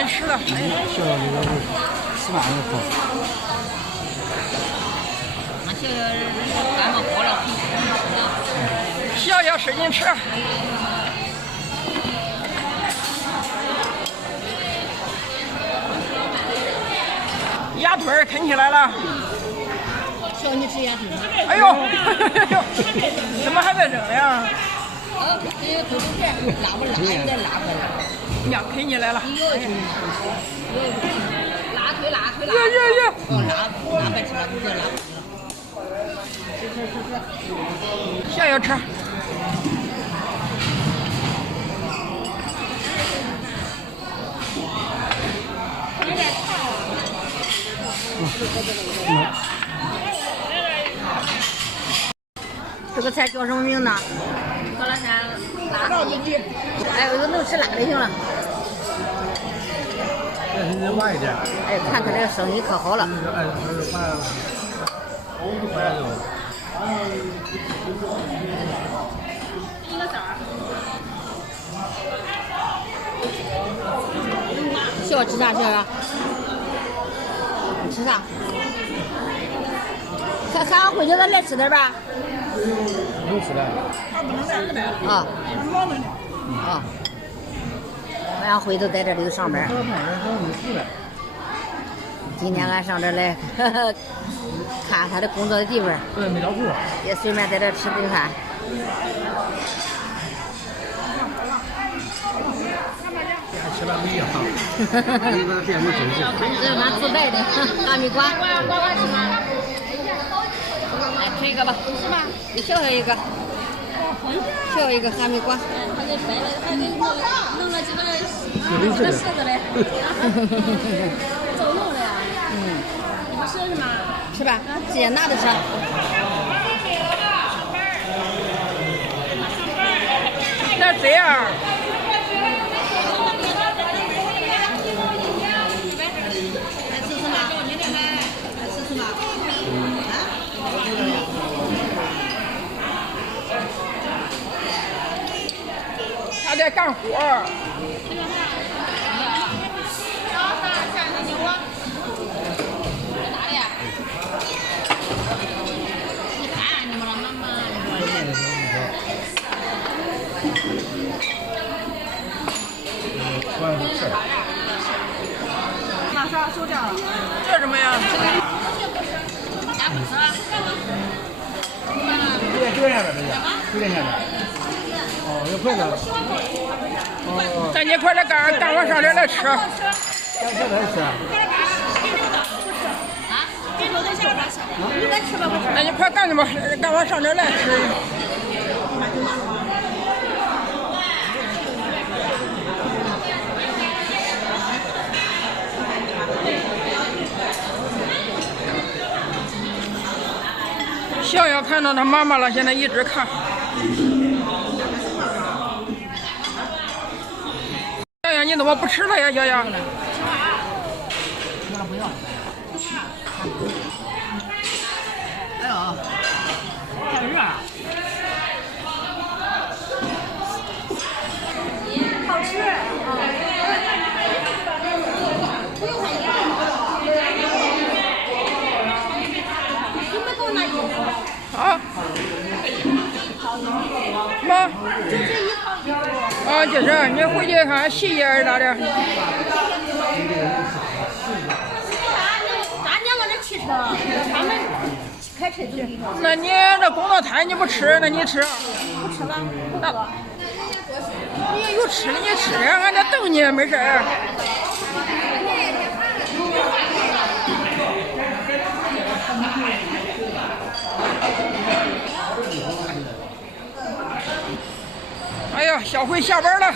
紧吃了。哎呀，小这个10万个口。那小干嘛喝了？小要使劲吃。鸭腿儿啃起来了。小你吃鸭腿吗？哎呦，怎么还在扔呀？这个土豆片拉不拉？你再拉过来。娘啃起来了。拉腿。呀！拉白吃了，你别拉。吃。小要吃。这个菜叫什么名呢？河南菜辣子鸡。哎，我能吃辣的行了。你得晚一点。哎，看这个生意可好了。小吃啥小啊？你吃啥？咱回去咱来吃点吧。能吃的。啊。啊。俺回头在这里头上班。今天俺上这来看他的工作的地方。对，没找处。也顺便在这吃顿饭。还吃完没呀？你把店没收拾。这是俺自带的哈密瓜。来吃一个吧，是吗？你小一个，小一个哈密瓜。还给掰了，还给弄了几个柿子嘞。走路了呀？你不吃是吗？吃吧，直接拿着吃。那这样。他在干活。马上收掉了。这什么呀？9点下边这个，9点下边。哦，有筷子。哦。咱你快点赶我上这来吃。上这来吃。给楼在下边吃。你来吃吧，不吃。那你快赶紧吧，赶我上这来吃。小小看到他妈妈了，现在一直看。小小，你怎么不吃了呀，小小？不要。哎呦，太热了。好吃。啊？妈，啊，就是你回去看细叶儿咋的？咱两个人骑车，他们开车走。那你这工作餐你不吃，那你吃？不吃了，不喝。你有吃的你吃，俺这等你没事儿。哎呀，小辉下班了。